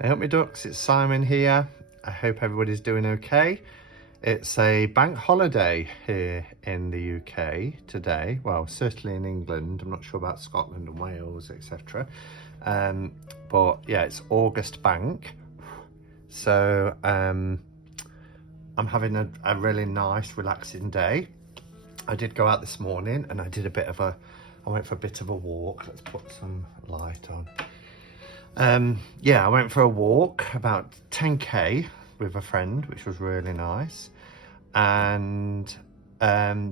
Hey up me ducks, it's Simon here. I hope everybody's doing okay. It's a bank holiday here in the UK today. Well, certainly in England. I'm not sure about Scotland and Wales, etc. But yeah, it's August bank. So I'm having a really nice, relaxing day. I did go out this morning and I went for a bit of a walk. Let's put some light on. Yeah, I went for a walk, about 10k with a friend, which was really nice, and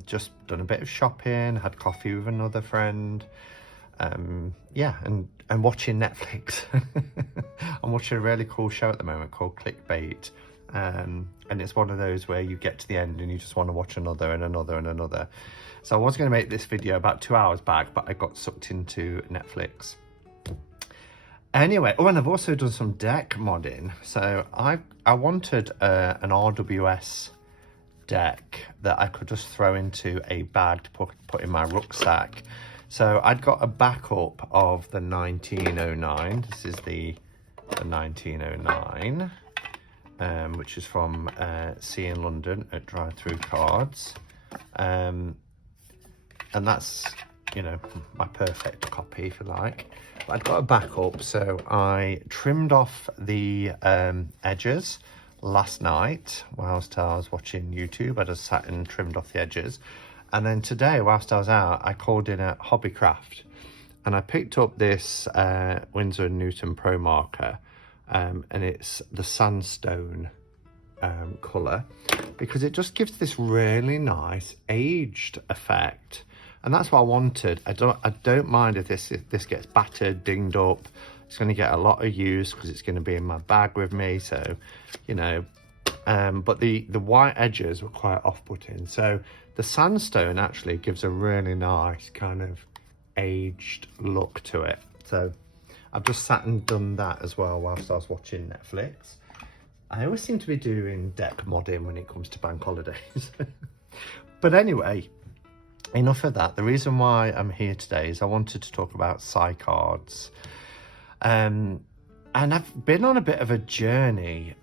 just done a bit of shopping, had coffee with another friend, yeah, and watching Netflix. I'm watching a really cool show at the moment called Clickbait, and it's one of those where you get to the end and you just want to watch another and another and another. So I was going to make this video about 2 hours back, but I got sucked into Netflix. Anyway, oh, and I've also done some deck modding. So I wanted an RWS deck that I could just throw into a bag to put in my rucksack. So I'd got a backup of the 1909. This is the 1909, which is from C in London at Drive Through Cards. And that's, you know, my perfect copy, if you like. But I'd got a backup, so I trimmed off the edges last night whilst I was watching YouTube. I just sat and trimmed off the edges. And then today, whilst I was out, I called in at Hobbycraft and I picked up this Winsor & Newton Pro marker, and it's the sandstone colour, because it just gives this really nice aged effect. And that's what I wanted. I don't mind if this gets battered, dinged up. It's going to get a lot of use because it's going to be in my bag with me. So, you know, but the white edges were quite off-putting. So the sandstone actually gives a really nice kind of aged look to it. So I've just sat and done that as well whilst I was watching Netflix. I always seem to be doing deck modding when it comes to bank holidays. But anyway, enough of that. The reason why I'm here today is I wanted to talk about Psycards. And I've been on a bit of a journey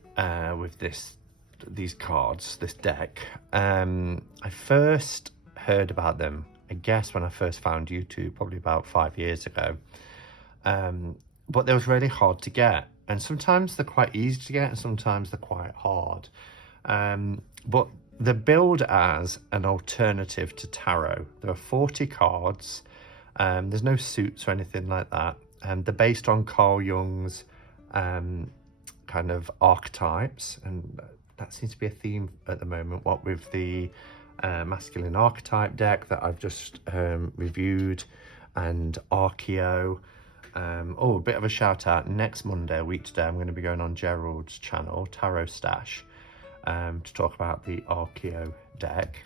with these cards, this deck. I first heard about them, I guess, when I first found YouTube, probably about 5 years ago. But they was really hard to get. And sometimes they're quite easy to get and sometimes they're quite hard. But they're billed as an alternative to tarot. There are 40 cards. There's no suits or anything like that. They're based on Carl Jung's kind of archetypes. And that seems to be a theme at the moment, what with the masculine archetype deck that I've just reviewed, and Archeo. Oh, a bit of a shout out. Next Monday, a week today, I'm going to be going on Gerald's channel, Tarot Stash, to talk about the Archeo deck.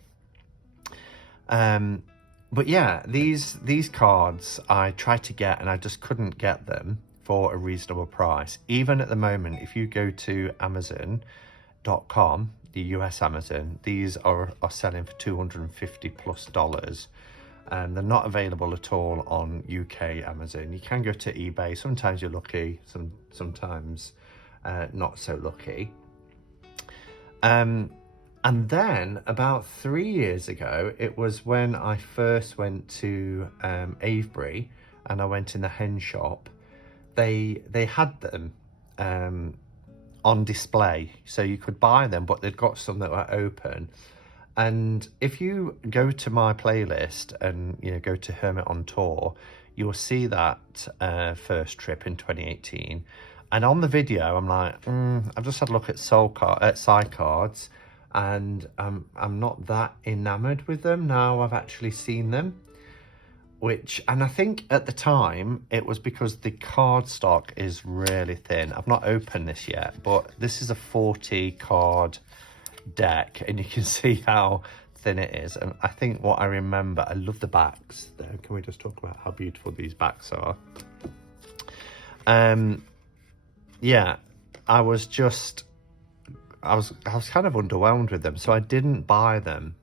But yeah, these cards I tried to get and I just couldn't get them for a reasonable price. Even at the moment, if you go to Amazon.com, the US Amazon, these are selling for $250+. They're not available at all on UK Amazon. You can go to eBay. Sometimes you're lucky, sometimes not so lucky. And then about 3 years ago, it was when I first went to Avebury and I went in the hen shop. They had them on display, so you could buy them, but they'd got some that were open. And if you go to my playlist and, you know, go to Hermit on Tour, you'll see that first trip in 2018. And on the video, I'm like, I've just had a look at Psycards, and I'm not that enamored with them now I've actually seen them. And I think at the time it was because the card stock is really thin. I've not opened this yet, but this is a 40 card deck and you can see how thin it is. And I think what I remember, I love the backs though. Can we just talk about how beautiful these backs are? Yeah, I was kind of underwhelmed with them, so I didn't buy them.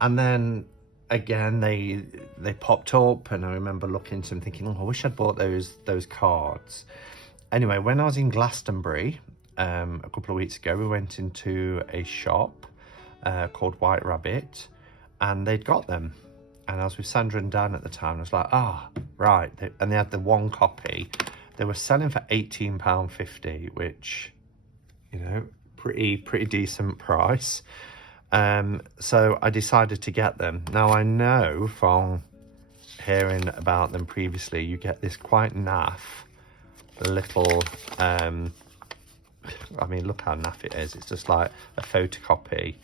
And then again, they popped up, and I remember looking to them thinking, oh, I wish I'd bought those cards. Anyway, when I was in Glastonbury a couple of weeks ago, we went into a shop called White Rabbit, and they'd got them. And I was with Sandra and Dan at the time. I was like, right. And they had the one copy. They were selling for £18.50, which, you know, pretty decent price. So I decided to get them. Now, I know from hearing about them previously, you get this quite naff little, I mean, look how naff it is. It's just like a photocopy.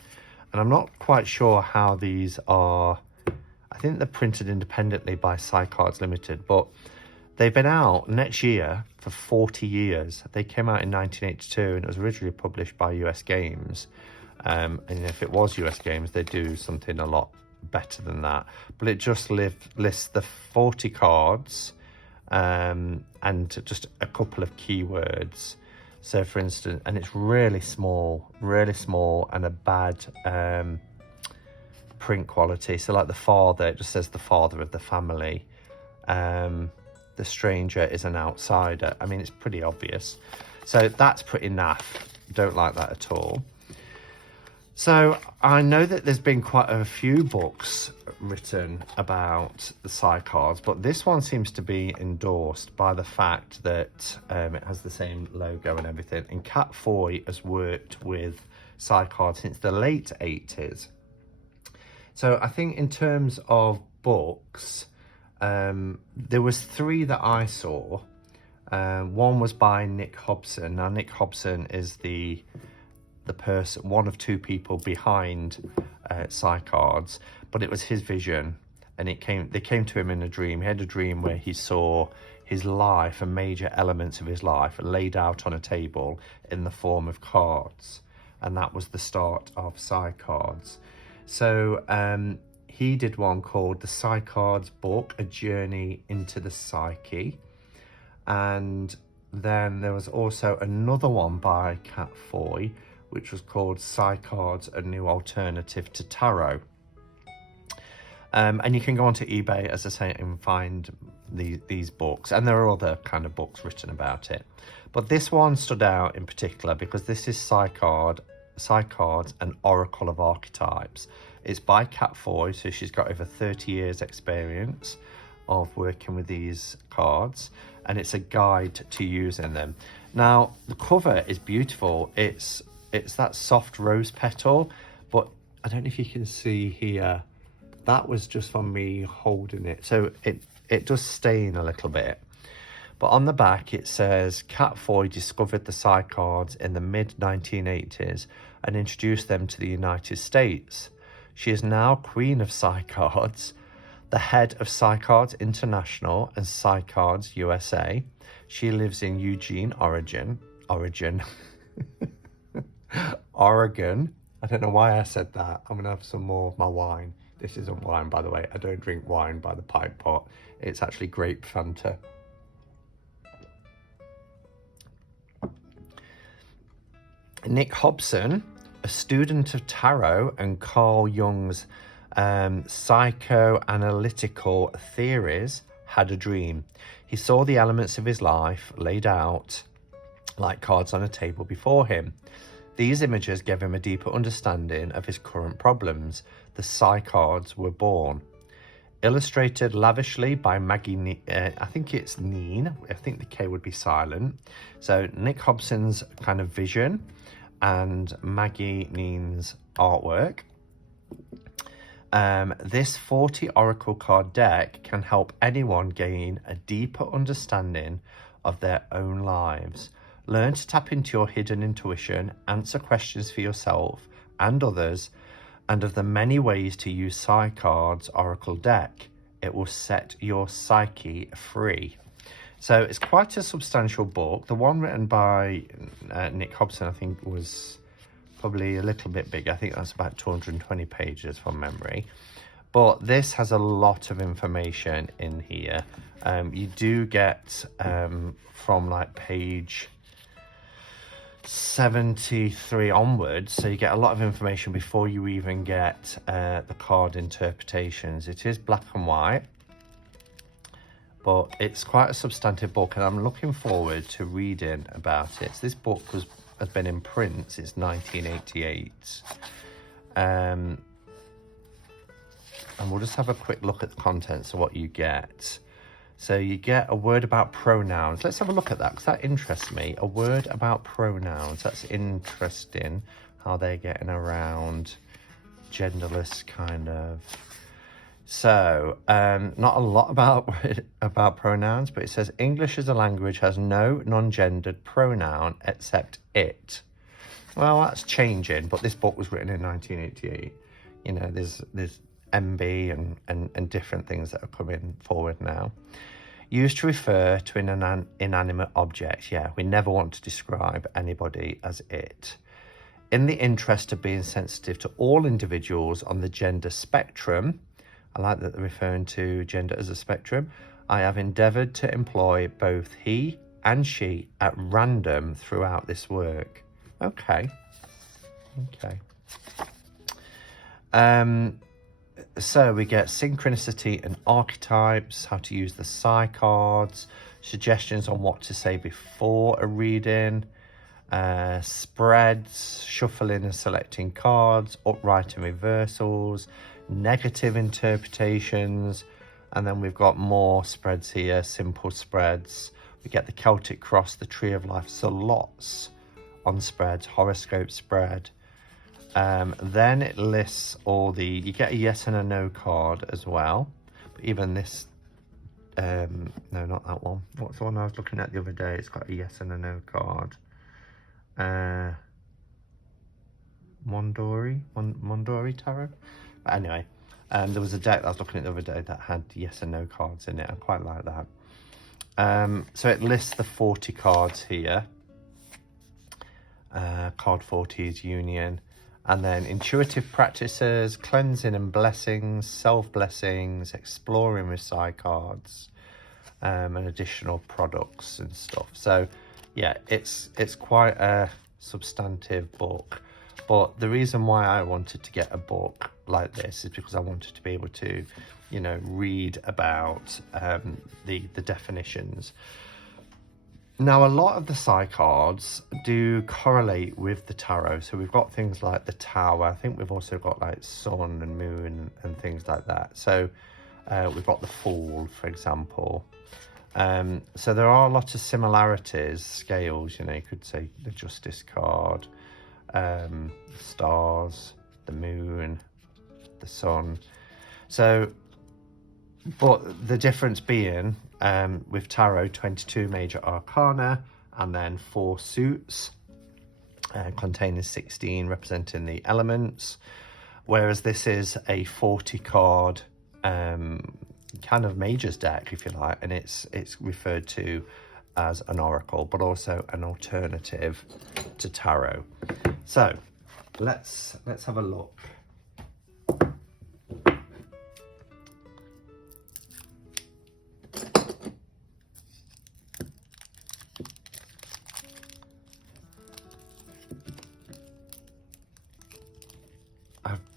And I'm not quite sure how these are. I think they're printed independently by Psycards Limited, but they've been out next year for 40 years. They came out in 1982 and it was originally published by US Games. And if it was US Games, they'd do something a lot better than that. But it just lists the 40 cards and just a couple of keywords. So for instance, and it's really small and a bad print quality. So like the father, it just says the father of the family. The stranger is an outsider. I mean, it's pretty obvious. So that's pretty naff. Don't like that at all. So I know that there's been quite a few books written about the Psycards, but this one seems to be endorsed by the fact that it has the same logo and everything. And Cat Foy has worked with Psycards since the late 80s. So I think in terms of books, there was 3 that I saw. One was by Nick Hobson. Now, Nick Hobson is the person, one of 2 people behind Psycards, but it was his vision, and they came to him in a dream. He had a dream where he saw his life and major elements of his life laid out on a table in the form of cards, and that was the start of Psycards. So he did one called the Psycards Book, A Journey into the Psyche, and then there was also another one by Cat Foy, which was called Psycards, A New Alternative to Tarot. And you can go onto eBay, as I say, and find these books. And there are other kind of books written about it. But this one stood out in particular because this is Psycards, An Oracle of Archetypes. It's by Cat Foy, so she's got over 30 years experience of working with these cards. And it's a guide to using them. Now, the cover is beautiful. It's that soft rose petal, but I don't know if you can see here, that was just from me holding it. So it does stain a little bit. But on the back, it says, Cat Foy discovered the Psycards in the mid-1980s and introduced them to the United States. She is now Queen of Psycards, the head of Psycards International and Psycards USA. She lives in Eugene, Oregon. Oregon. I don't know why I said that. I'm gonna have some more of my wine. This isn't wine, by the way. I don't drink wine by the pint pot. It's actually grape Fanta. Nick Hobson, a student of tarot and Carl Jung's psychoanalytical theories, had a dream. He saw the elements of his life laid out like cards on a table before him. These images gave him a deeper understanding of his current problems. The Psycards were born. Illustrated lavishly by Maggie, I think it's Neen. I think the K would be silent. So Nick Hobson's kind of vision and Maggie Neen's artwork. This 40 Oracle card deck can help anyone gain a deeper understanding of their own lives. Learn to tap into your hidden intuition, answer questions for yourself and others, and of the many ways to use Psycards Oracle deck. It will set your psyche free. So it's quite a substantial book. The one written by Nick Hobson, I think, was probably a little bit bigger. I think that's about 220 pages from memory. But this has a lot of information in here. You do get from like page 73 onwards, so you get a lot of information before you even get the card interpretations. It is black and white, but it's quite a substantive book, and I'm looking forward to reading about it. So this book has been in print since 1988. And we'll just have a quick look at the contents of what you get. So you get a word about pronouns. Let's have a look at that, because that interests me. A word about pronouns. That's interesting, how they're getting around genderless kind of. So not a lot about pronouns, but it says English as a language has no non-gendered pronoun except it. Well, that's changing, but this book was written in 1988. You know, there's MB and different things that are coming forward now. Used to refer to an inanimate object. Yeah, we never want to describe anybody as it. In the interest of being sensitive to all individuals on the gender spectrum, I like that they're referring to gender as a spectrum, I have endeavoured to employ both he and she at random throughout this work. Okay. So we get synchronicity and archetypes, how to use the Psycards, suggestions on what to say before a reading, spreads, shuffling and selecting cards, upright and reversals, negative interpretations, and then we've got more spreads here, simple spreads. We get the Celtic cross, the tree of life, so lots on spreads, horoscope spread. Then it lists all the, you get a yes and a no card as well, but even this, no, not that one. What's the one I was looking at the other day? It's got a yes and a no card. Mondori Tarot. But anyway, there was a deck I was looking at the other day that had yes and no cards in it. I quite like that. So it lists the 40 cards here. Card 40 is union. And then intuitive practices, cleansing and blessings, self-blessings, exploring with Psycards, and additional products and stuff. So yeah, it's quite a substantive book. But the reason why I wanted to get a book like this is because I wanted to be able to, you know, read about the definitions. Now, a lot of the Psycards do correlate with the tarot. So we've got things like the Tower. I think we've also got like Sun and Moon and things like that. So we've got the Fool, for example. So there are a lot of similarities, scales, you know, you could say the Justice card, stars, the Moon, the Sun. So, but the difference being, with tarot, 22 major arcana and then 4 suits containing 16 representing the elements, whereas this is a 40 card kind of majors deck, if you like, and it's referred to as an oracle, but also an alternative to tarot. So let's have a look.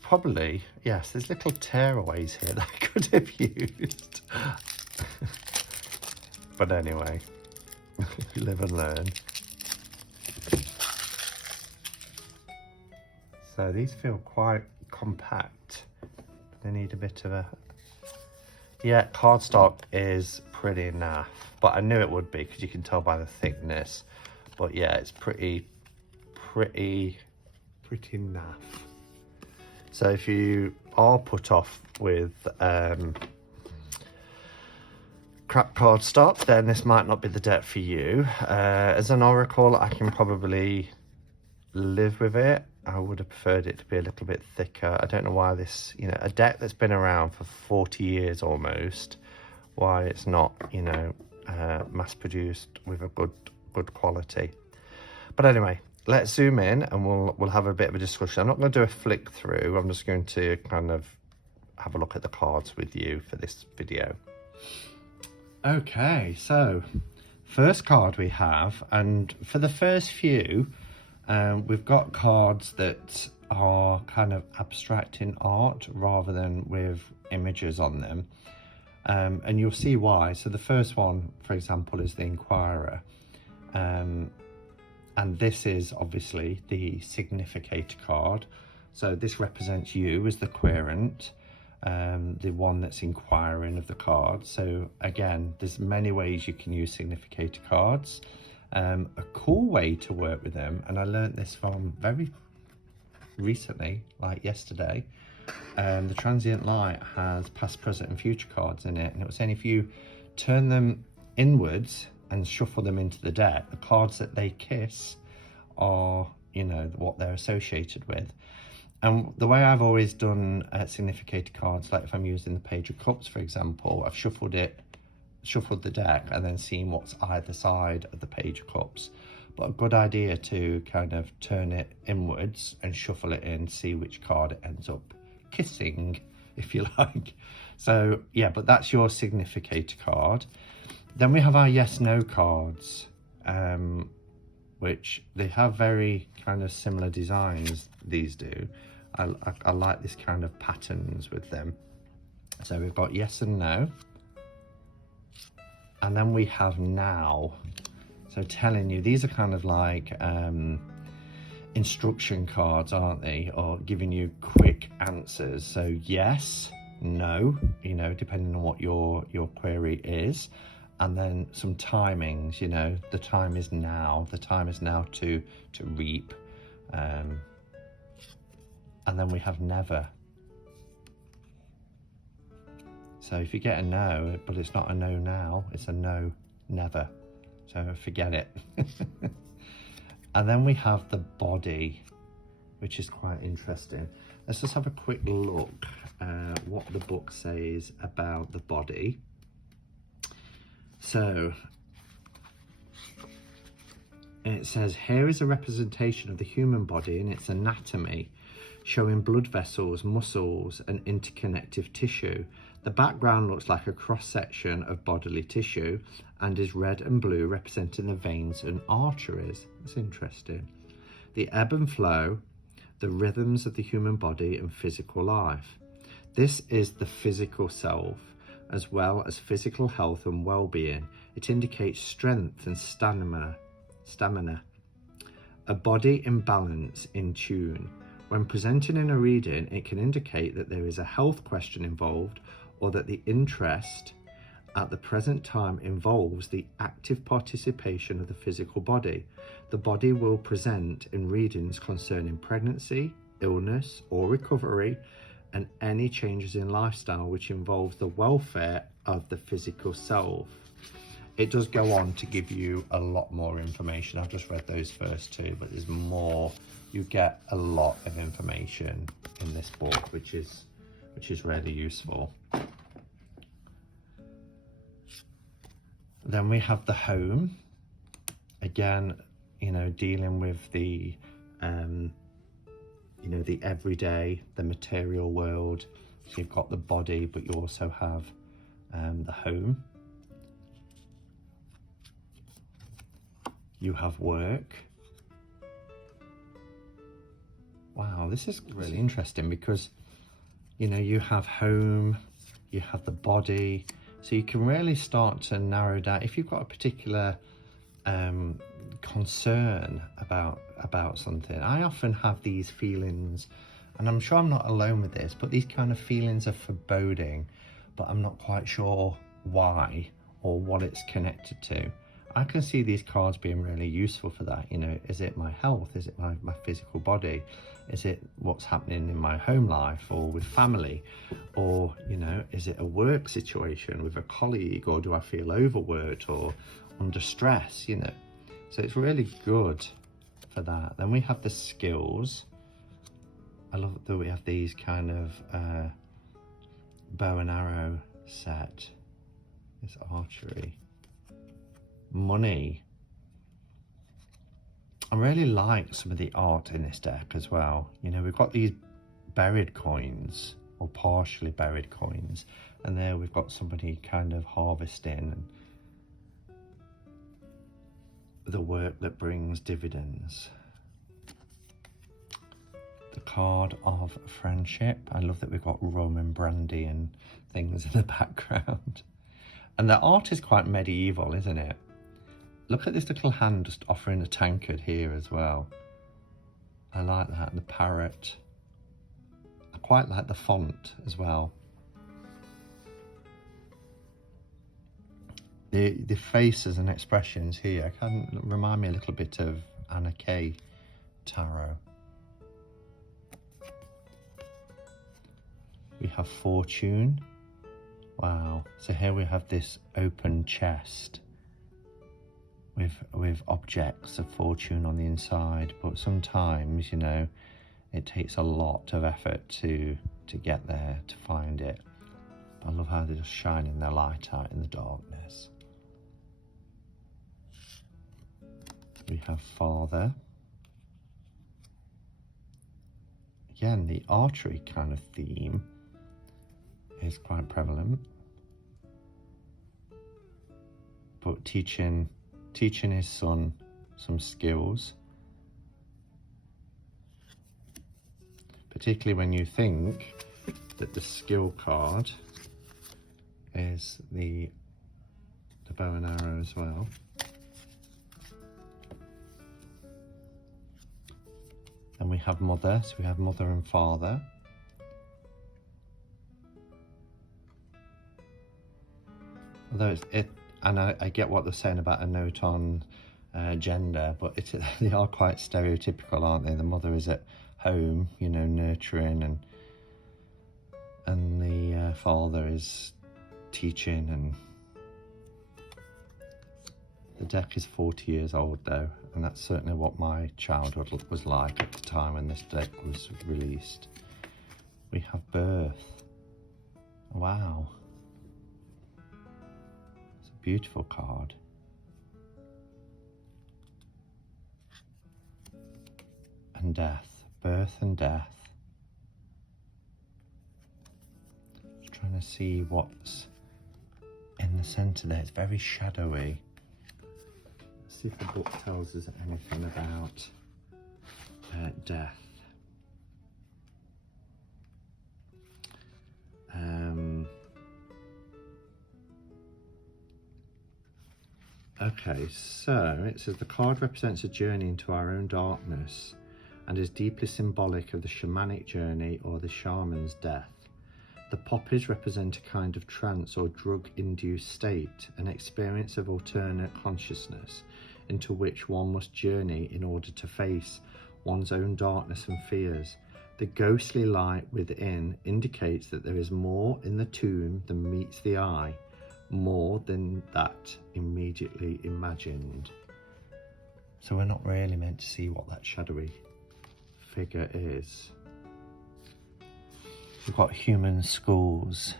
Probably, yes, there's little tearaways here that I could have used. But anyway, you live and learn. So these feel quite compact. They need a bit of a... Yeah, cardstock is pretty naff, but I knew it would be because you can tell by the thickness. But yeah, it's pretty naff. So if you are put off with crap cardstock, then this might not be the deck for you. As an oracle, I can probably live with it. I would have preferred it to be a little bit thicker. I don't know why this, you know, a deck that's been around for 40 years almost, why it's not, you know, mass produced with a good quality. But anyway, let's zoom in and we'll have a bit of a discussion. I'm not going to do a flick through. I'm just going to kind of have a look at the cards with you for this video. Okay, so first card we have, and for the first few, we've got cards that are kind of abstract in art rather than with images on them. And you'll see why. So the first one, for example, is the Inquirer. And this is obviously the significator card. So this represents you as the querent, the one that's inquiring of the card. So again, there's many ways you can use significator cards. A cool way to work with them, and I learned this from very recently, like yesterday, the Transient Light has past, present and future cards in it, and it was saying if you turn them inwards and shuffle them into the deck, the cards that they kiss are, you know, what they're associated with. And the way I've always done significator cards, like if I'm using the Page of Cups, for example, I've shuffled the deck and then seen what's either side of the Page of Cups. But a good idea to kind of turn it inwards and shuffle it in, see which card it ends up kissing, if you like. So yeah, but that's your significator card. Then we have our yes no cards, which they have very kind of similar designs, these do. I like this kind of patterns with them. So we've got yes and no, and then we have now. So telling you, these are kind of like instruction cards, aren't they? Or giving you quick answers. So yes, no, you know, depending on what your query is. And then some timings, you know, the time is now. The time is now to reap. And then we have never. So if you get a no, but it's not a no now, it's a no never. So forget it. And then we have the body, which is quite interesting. Let's just have a quick look at what the book says about the body. So it says, here is a representation of the human body and its anatomy, showing blood vessels, muscles and interconnective tissue. The background looks like a cross-section of bodily tissue and is red and blue, representing the veins and arteries. That's interesting. The ebb and flow, the rhythms of the human body and physical life. This is the physical self, as well as physical health and well-being. It indicates strength and stamina. A body in balance, in tune. When presented in a reading, it can indicate that there is a health question involved, or that the interest at the present time involves the active participation of the physical body. The body will present in readings concerning pregnancy, illness or recovery, and any changes in lifestyle which involves the welfare of the physical self. It does go on to give you a lot more information. I've just read those first two, but there's more. You get a lot of information in this book, which is really useful. Then we have the home. Again, you know, dealing with the, you know, the everyday, the material world. So you've got the body, but you also have the home. You have work. Wow, this is really interesting because, you know, you have home, you have the body, so you can really start to narrow down if you've got a particular concern about something. I often have these feelings, and I'm sure I'm not alone with this, but these kind of feelings of foreboding, but I'm not quite sure why or what it's connected to. I can see these cards being really useful for that. You know, is it my health? Is it my physical body? Is it what's happening in my home life or with family? Or, you know, is it a work situation with a colleague, or do I feel overworked or under stress, you know? So it's really good for that. Then we have the skills. I love that we have these kind of bow and arrow set. This archery. Money. I really like some of the art in this deck as well. You know, we've got these buried coins or partially buried coins, and there we've got somebody kind of harvesting the work that brings dividends. The card of friendship. I love that we've got rum and brandy and things in the background. And the art is quite medieval, isn't it? Look at this little hand just offering a tankard here as well. I like that. And the parrot. I quite like the font as well. The faces and expressions here can remind me a little bit of Anna Kay tarot. We have fortune. Wow. So here we have this open chest with objects of fortune on the inside, but sometimes, you know, it takes a lot of effort to get there, to find it. But I love how they're just shining their light out in the darkness. We have father. Again, the archery kind of theme is quite prevalent. But teaching his son some skills. Particularly when you think that the skill card is the bow and arrow as well. And we have mother, so we have mother and father. Although and I get what they're saying about a note on gender, but they are quite stereotypical, aren't they? The mother is at home, you know, nurturing, and the father is teaching. And the deck is 40 years old though, and that's certainly what my childhood was like at the time when this deck was released. We have birth. Wow. It's a beautiful card. And death. Birth and death. Just trying to see what's in the centre there. It's very shadowy. Let's see if the book tells us anything about death. Okay, so it says the card represents a journey into our own darkness and is deeply symbolic of the shamanic journey or the shaman's death. The poppies represent a kind of trance or drug-induced state, an experience of alternate consciousness into which one must journey in order to face one's own darkness and fears. The ghostly light within indicates that there is more in the tomb than meets the eye, more than that immediately imagined. So we're not really meant to see what that shadowy figure is. We've got human skulls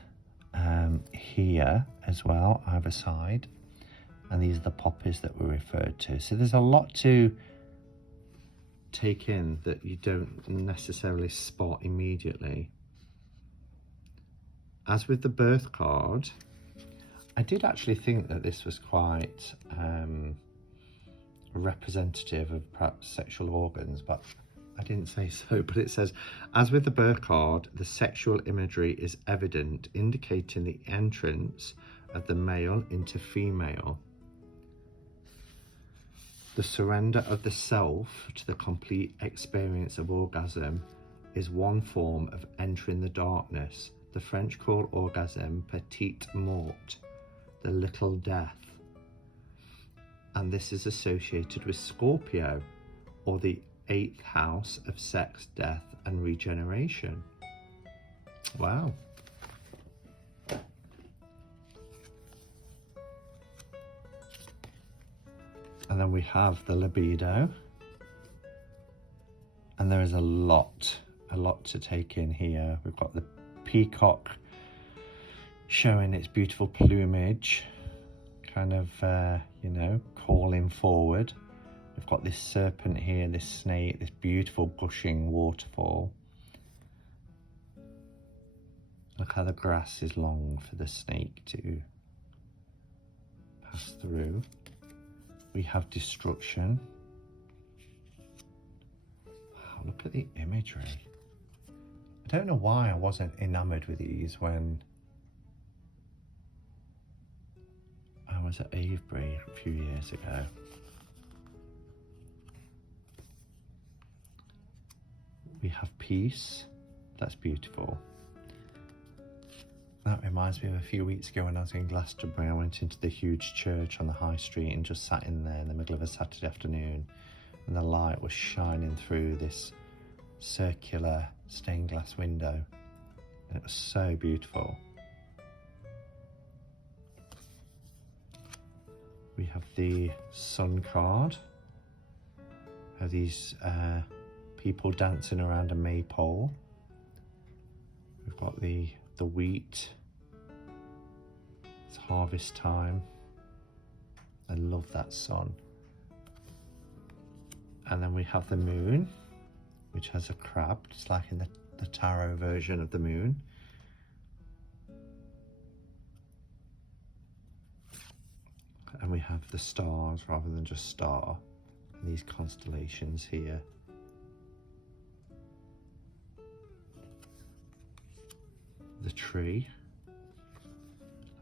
here as well, either side, and these are the poppies that were referred to. So there's a lot to take in that you don't necessarily spot immediately. As with the birth card, I did actually think that this was quite representative of perhaps sexual organs, but I didn't say so. But it says, as with the birth card, the sexual imagery is evident, indicating the entrance of the male into female. The surrender of the self to the complete experience of orgasm is one form of entering the darkness. The French call orgasm petite mort, the little death. And this is associated with Scorpio, or the 8th house of sex, death and regeneration. Wow. And then we have the libido, and there is a lot to take in here. We've got the peacock showing its beautiful plumage, kind of you know, calling forward. We've got this serpent here, this snake, this beautiful gushing waterfall. Look how the grass is long for the snake to pass through. We have destruction. Wow, look Look at the imagery. I don't know why I wasn't enamoured with these when I was at Avebury a few years ago. We have peace. That's beautiful. That reminds me of a few weeks ago when I was in Glastonbury. I went into the huge church on the high street and just sat in there in the middle of a Saturday afternoon, and the light was shining through this circular stained glass window, and it was so beautiful. We have the sun card. Have these people dancing around a maypole. We've got the wheat. It's harvest time. I love that sun. And then we have the moon, which has a crab, just like in the tarot version of the moon. And we have the stars rather than just star, and these constellations here. The tree.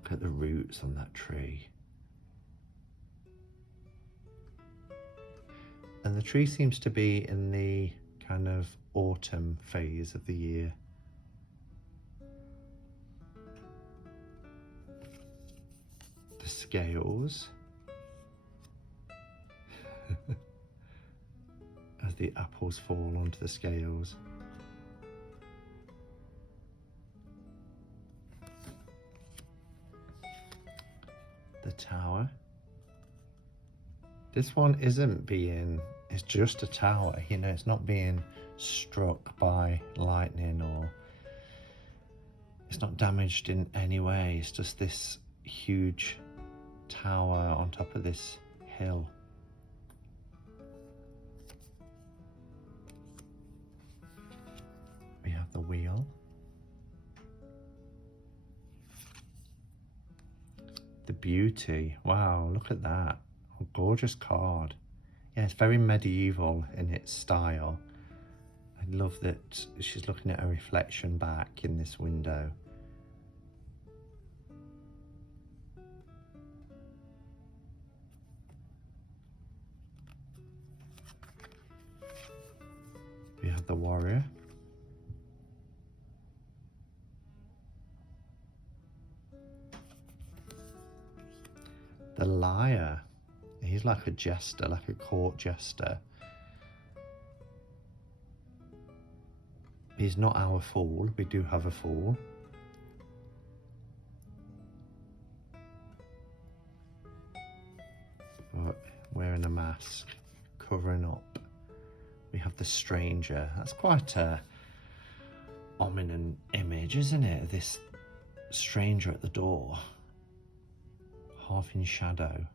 Look at the roots on that tree. And the tree seems to be in the kind of autumn phase of the year. The scales. As the apples fall onto the scales. The tower. This one isn't being, it's just a tower, you know, it's not being struck by lightning, or it's not damaged in any way. It's just this huge tower on top of this hill. We have the wheel. The beauty, wow, look at that. Oh, gorgeous card. Yeah, it's very medieval in its style. I love that she's looking at her reflection back in this window. We have the warrior. The liar. He's like a jester, like a court jester. He's not our fool. We do have a fool. But wearing a mask, covering up. We have the stranger. That's quite a ominous image, isn't it? This stranger at the door, half in shadow.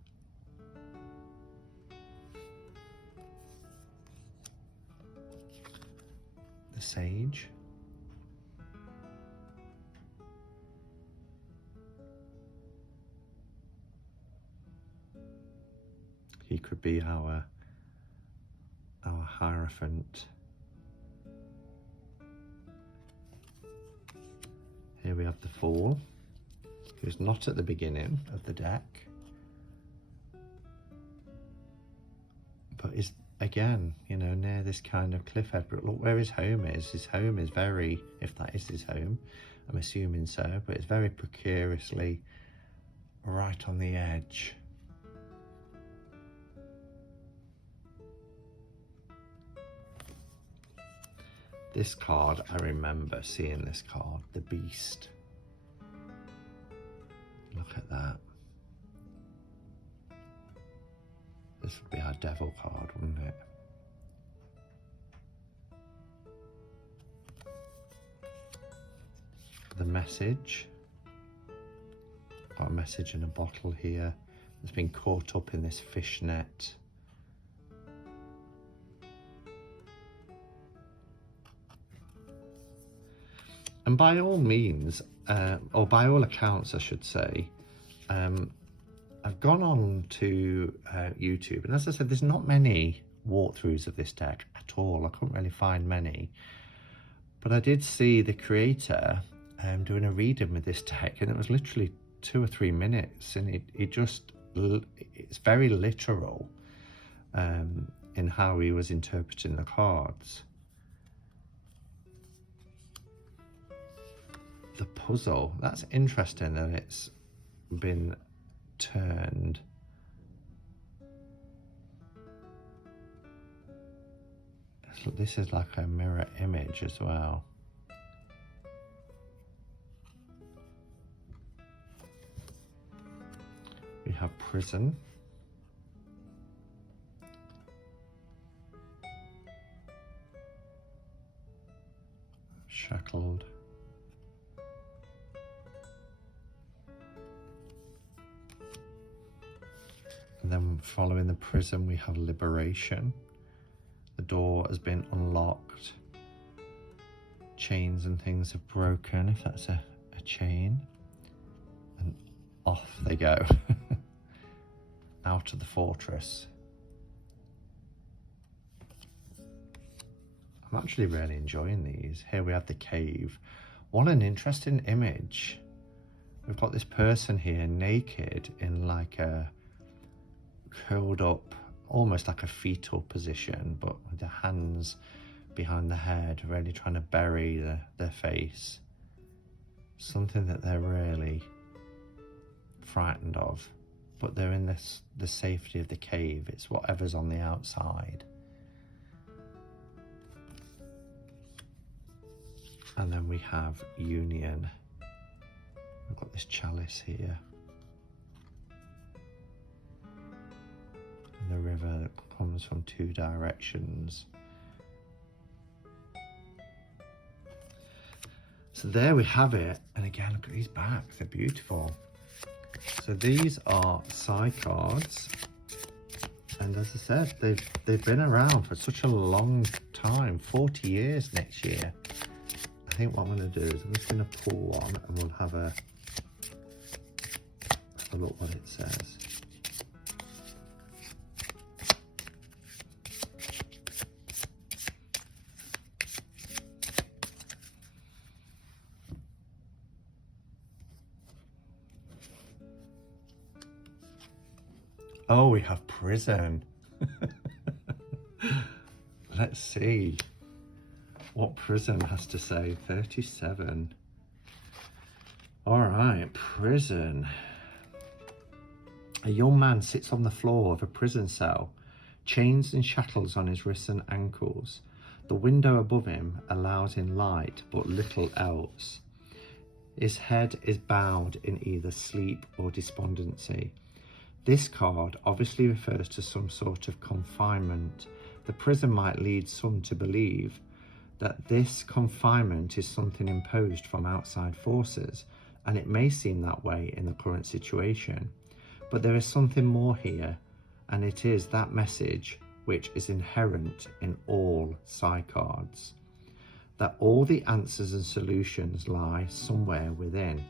The sage. He could be our Hierophant. Here we have the Fool, who's not at the beginning of the deck, but is again, you know, near this kind of cliff edge. But look where his home is. His home is very, if that is his home, I'm assuming so, but it's very precariously right on the edge. This card, I remember seeing this card, the Beast. Look at that. This would be our Devil card, wouldn't it? The Message. Got a message in a bottle here. It's been caught up in this fishnet. And by all means, or by all accounts, I should say, I've gone on to YouTube, and as I said, there's not many walkthroughs of this deck at at all. I couldn't really find many, but I did see the creator doing a reading with this deck, and it was literally 2 or 3 minutes, and it's very literal in how he was interpreting the cards. The puzzle, that's interesting that it's been turned. This is like a mirror image as well. We have prison. Shackled. And then following the prison, we have liberation. The door has been unlocked. Chains and things have broken, if that's a chain. And off they go. Out of the fortress. I'm actually really enjoying these. Here we have the cave. What an interesting image. We've got this person here naked in like a curled up, almost like a fetal position, but with their hands behind the head, really trying to bury their face. Something that they're really frightened of, but they're in the safety of the cave. It's whatever's on the outside. And then we have union. We've got this chalice here. And the river comes from 2 directions. So there we have it. And again, look at these backs, they're beautiful. So these are Psycards. And as I said, they've been around for such a long time, 40 years next year. I think what I'm going to do is I'm just going to pull one and we'll have a look what it says. Oh, we have prison. Let's see what prison has to say. 37. All right, prison. A young man sits on the floor of a prison cell, chains and shackles on his wrists and ankles. The window above him allows in light, but little else. His head is bowed in either sleep or despondency. This card obviously refers to some sort of confinement. The prison might lead some to believe that this confinement is something imposed from outside forces, and it may seem that way in the current situation. But there is something more here, and it is that message which is inherent in all Psycards, that all the answers and solutions lie somewhere within.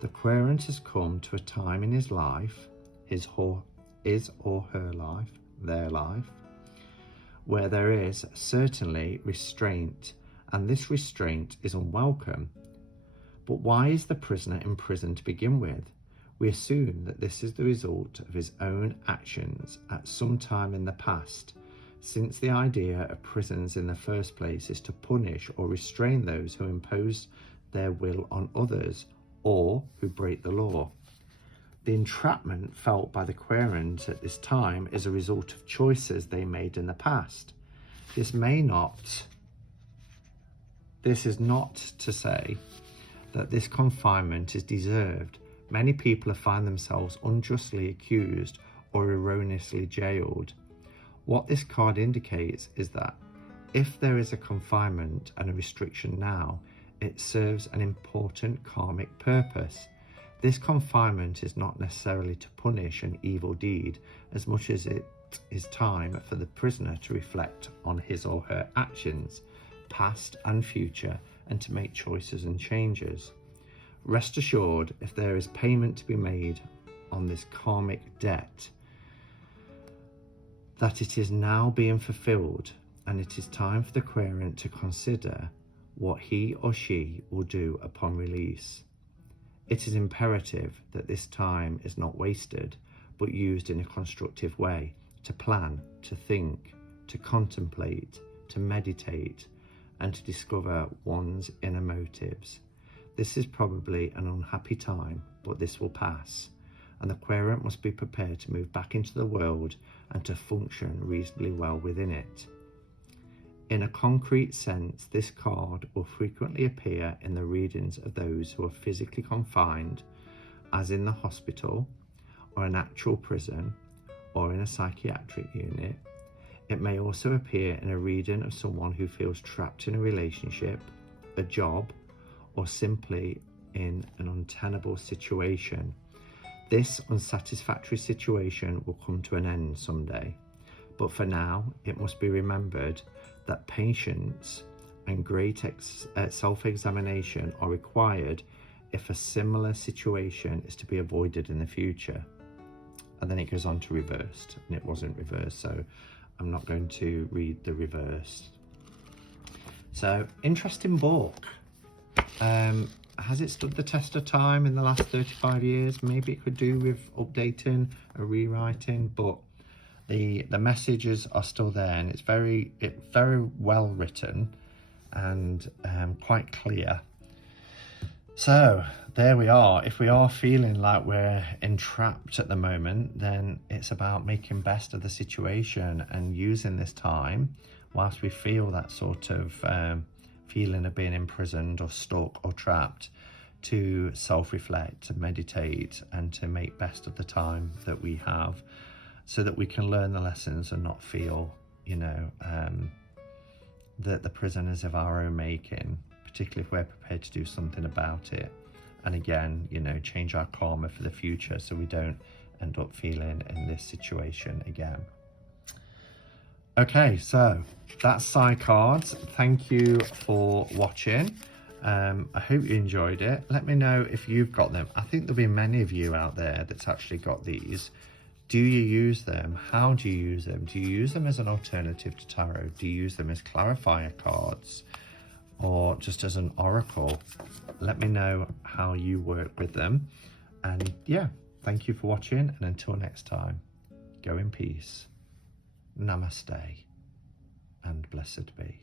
The querent has come to a time in his life, his or her life, their life, where there is certainly restraint, and this restraint is unwelcome. But why is the prisoner in prison to begin with? We assume that this is the result of his own actions at some time in the past, since the idea of prisons in the first place is to punish or restrain those who impose their will on others or who break the law. The entrapment felt by the querent at this time is a result of choices they made in the past. This is not to say that this confinement is deserved. Many people have found themselves unjustly accused or erroneously jailed. What this card indicates is that if there is a confinement and a restriction now, it serves an important karmic purpose. This confinement is not necessarily to punish an evil deed as much as it is time for the prisoner to reflect on his or her actions, past and future, and to make choices and changes. Rest assured, if there is payment to be made on this karmic debt, that it is now being fulfilled. and it is time for the querent to consider what he or she will do upon release. It is imperative that this time is not wasted, but used in a constructive way, to plan, to think, to contemplate, to meditate, and to discover one's inner motives. This is probably an unhappy time, but this will pass, and the querent must be prepared to move back into the world and to function reasonably well within it. In a concrete sense, this card will frequently appear in the readings of those who are physically confined, as in the hospital, or an actual prison, or in a psychiatric unit. It may also appear in a reading of someone who feels trapped in a relationship, a job, or simply in an untenable situation. This unsatisfactory situation will come to an end someday, but for now it must be remembered that patience and great self-examination are required if a similar situation is to be avoided in the future. And then it goes on to reversed, and it wasn't reversed, so I'm not going to read the reverse. So, interesting book. Has it stood the test of time in the last 35 years? Maybe it could do with updating or rewriting, but the messages are still there, and it's very well written and quite clear. So there we are. If we are feeling like we're entrapped at the moment, then it's about making best of the situation and using this time whilst we feel that sort of feeling of being imprisoned or stuck or trapped, to self-reflect, to meditate, and to make best of the time that we have, so that we can learn the lessons and not feel, that the prisoners of our own making, particularly if we're prepared to do something about it. And again, change our karma for the future so we don't end up feeling in this situation again. Okay, so that's Psycards. Thank you for watching. I hope you enjoyed it. Let me know if you've got them. I think there'll be many of you out there that's actually got these. Do you use them? How do you use them? Do you use them as an alternative to tarot? Do you use them as clarifier cards, or just as an oracle? Let me know how you work with them. And yeah, thank you for watching, and until next time, go in peace. Namaste and blessed be.